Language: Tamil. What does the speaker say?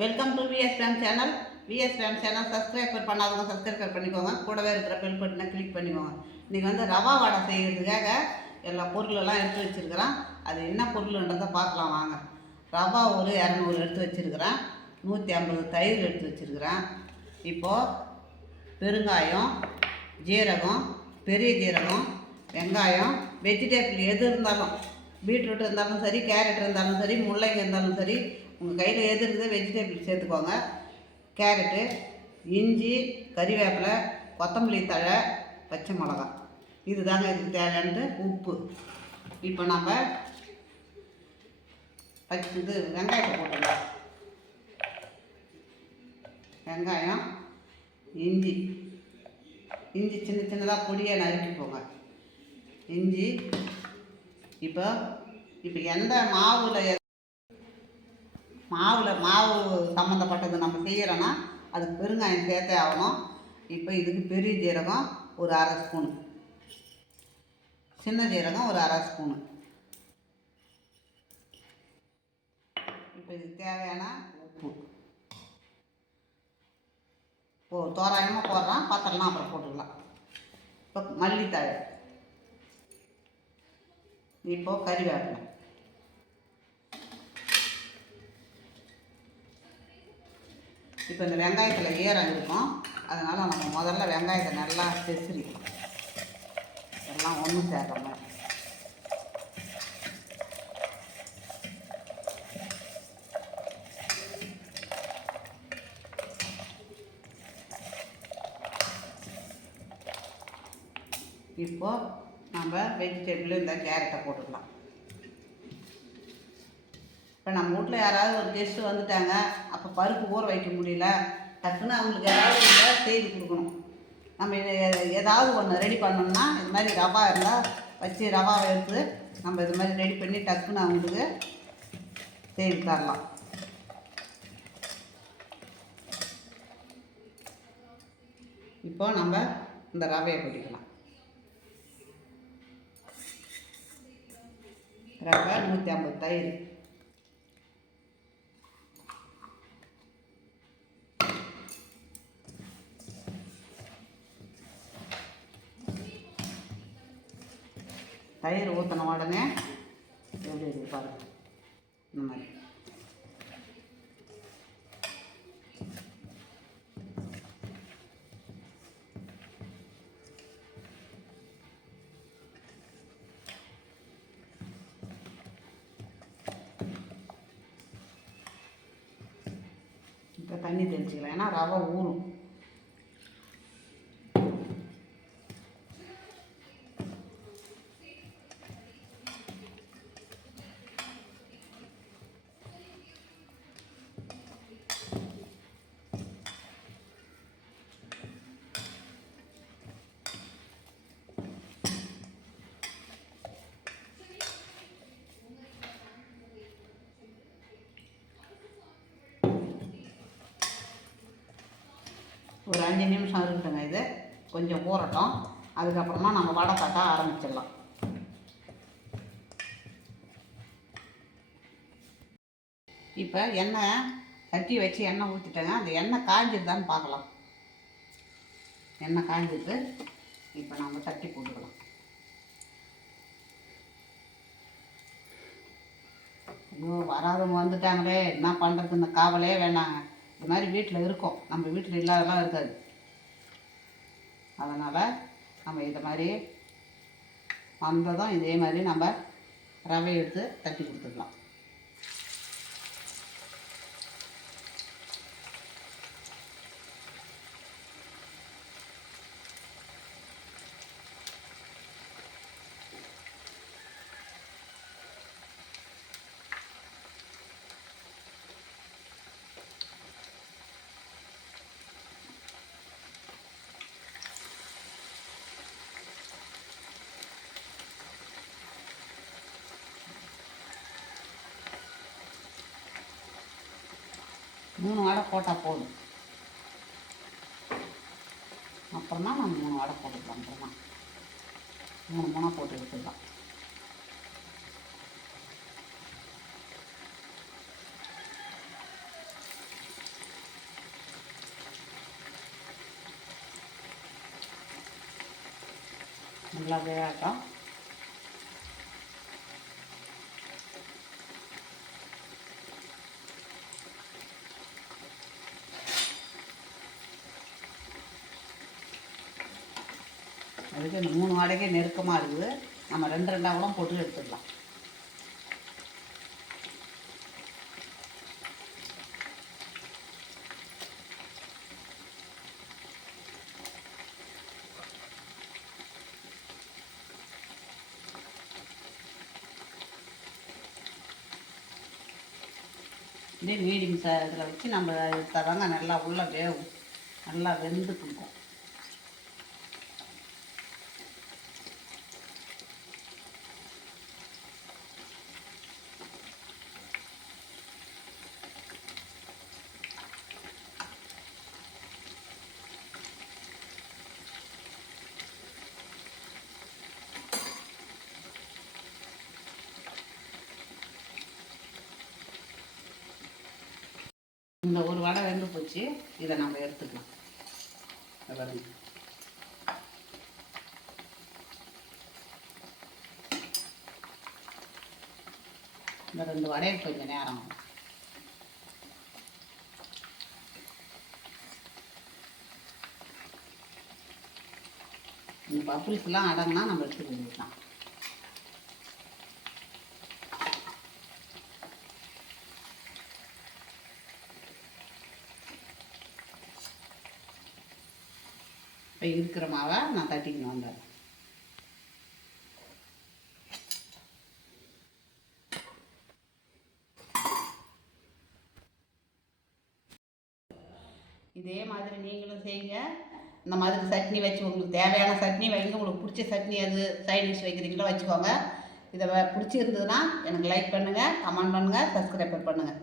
Welcome to V S fame channel V S fame channel subscriber பண்ணாதவங்க சப்ஸ்கிரைபர் பண்ணிக்கோங்க. கூடவே இருக்கிற பெல் பட்டனை கிளிக் பண்ணிக்கோங்க. இன்றைக்கி வந்து ரவா வடை செய்கிறதுக்காக எல்லா பொருளெல்லாம் எடுத்து வச்சுருக்கிறேன். அது என்ன பொருள்ன்றதை பார்க்கலாம் வாங்க. ரவா ஒரு இரநூறு எடுத்து வச்சுருக்கிறேன். நூற்றி ஐம்பது தயிர் எடுத்து வச்சுருக்கிறேன். இப்போது பெருங்காயம் ஜீரகம் பெரிய ஜீரகம் வெங்காயம் வெஜிடேபிள் எது இருந்தாலும் பீட்ரூட் இருந்தாலும் சரி கேரட் இருந்தாலும் சரி முள்ளங்கி இருந்தாலும் சரி உங்கள் கையில் எது இருக்குதோ வெஜிடபிள் சேர்த்துக்கோங்க. கேரட்டு இஞ்சி கறிவேப்பிலை கொத்தமல்லி தழை பச்சை மிளகா இதுதாங்க இதுக்கு தேவையானது உப்பு. இப்போ நம்ம பச்சை இது வெங்காயத்தை போட்டுக்கலாம் வெங்காயம் இஞ்சி. இஞ்சி சின்ன சின்னதாக பொடியை நறுக்கிக்கோங்க இஞ்சி இப்போ இப்போ எந்த மாவில் எ- மாவில் மாவு சம்மந்தப்பட்டது நம்ம செய்கிறோன்னா அதுக்கு பெருங்காயம் சேர்த்தே ஆகணும். இப்போ இதுக்கு பெரிய ஜீரகம் ஒரு அரை ஸ்பூனு. சின்ன ஜீரகம் ஒரு அரை ஸ்பூனு. இப்போ இதுக்கு தேவையான உப்பு. போ தோராயமாக போடுறோம். பத்திரம்லாம் அப்புறம் போட்டுக்கலாம். இப்போ மல்லித்தழை. இப்போ கறிவேப்பிலை. இப்போ இந்த வெங்காயத்தில் ஈரம் இருக்கும். அதனால் நம்ம முதல்ல வெங்காயத்தை நல்லா பெசரி. எல்லாம் ஒன்று சேர்க்குற மாதிரி நம்ம வெஜிடபிள் இந்த கேரட்டை போட்டுக்கலாம். இப்போ நம்ம வீட்டில் யாராவது ஒரு கெஸ்ட்டு வந்துட்டாங்க அப்போ பருப்பு ஊற வைக்க முடியல. டக்குன்னு அவங்களுக்கு ஏதாவது இருந்தா செய்து கொடுக்கணும். நம்ம ஏதாவது ஒன்று ரெடி பண்ணோம்னா இது மாதிரி ரவா இருந்தால் வச்சு ரவாவை எடுத்து நம்ம இது மாதிரி ரெடி பண்ணி டக்குன்னு அவங்களுக்கு செய்து தரலாம். இப்போ நம்ம இந்த ரவையை பிடிக்கலாம் ரவை நூற்றி ஐம்பது தயிர். தயிர் ஊற்றின உடனே எப்படி இருக்கு பாருங்க இந்த மாதிரி. இப்போ தண்ணி தெளிச்சிக்கலாம். ஏன்னா ரவை ஊறும். ஒரு அஞ்சு நிமிஷம் இருக்கட்டுங்க இது. கொஞ்சம் ஊறட்டும். அதுக்கப்புறமா நம்ம வடை தட்ட ஆரம்பிச்சிடலாம். இப்போ எண்ணெய் சட்டி வச்சு எண்ணெய் ஊற்றிட்டேங்க அந்த எண்ணெய் காய்ஞ்சிருதான்னு பார்க்கலாம். எண்ணெய் காஞ்சிட்டு இப்போ நம்ம தட்டி போட்டுக்கலாம். ஐயோ வராதவங்க வந்துட்டாங்களே. என்ன பண்ணுறது இந்த காவலே வேணாங்க. இது மாதிரி வீட்டில் இருக்கும். நம்ம வீட்டில் இல்லாதெல்லாம் இருக்காது. அதனால் நம்ம இதை மாதிரி வந்ததும் இதே மாதிரி நம்ம ரவை எடுத்து தட்டி கொடுத்துக்கலாம். மூணு வடை போட்டால் போதும். அப்புறமா நான் மூணு வடை போட்டுக்கலாம் அப்புறமா. மூணு மூணாக போட்டு எடுத்துக்கலாம். நல்லா வேகட்டும். அதுக்கு இந்த மூணு வாடகை நெருக்கமாக இருக்குது. நம்ம ரெண்டு ரெண்டாக கூட போட்டு எடுத்துடலாம் இதே மீடியம் ச இதில் வச்சு நம்ம எடுத்தாதாங்க நல்லா உள்ள வேகும் நல்லா வெந்து கொடுக்கும். இந்த ஒரு வடை வெந்து போச்சு இதை நம்ம எடுத்துக்கலாம். இந்த ரெண்டு வடையை கொஞ்சம் நேரம் ஆகும். இந்த பப்ளிஸ்லாம் அடங்கினா நம்ம எடுத்துக்க வந்துக்கலாம் இப்போ இருக்கிற மாவை நான் தட்டிக்கணும் வந்தேன் இதே மாதிரி நீங்களும் செய்யுங்க. இந்த மாதிரி சட்னி வச்சு உங்களுக்கு தேவையான சட்னி வைங்க. உங்களுக்கு பிடிச்ச சட்னி அது சைட் டிஷ் வைக்கிறீங்களோ வச்சுக்கோங்க. இதை வ- பிடிச்சிருந்ததுன்னா எனக்கு லைக் பண்ணுங்கள் கமெண்ட் பண்ணுங்கள் சப்ஸ்கிரைபர் பண்ணுங்கள்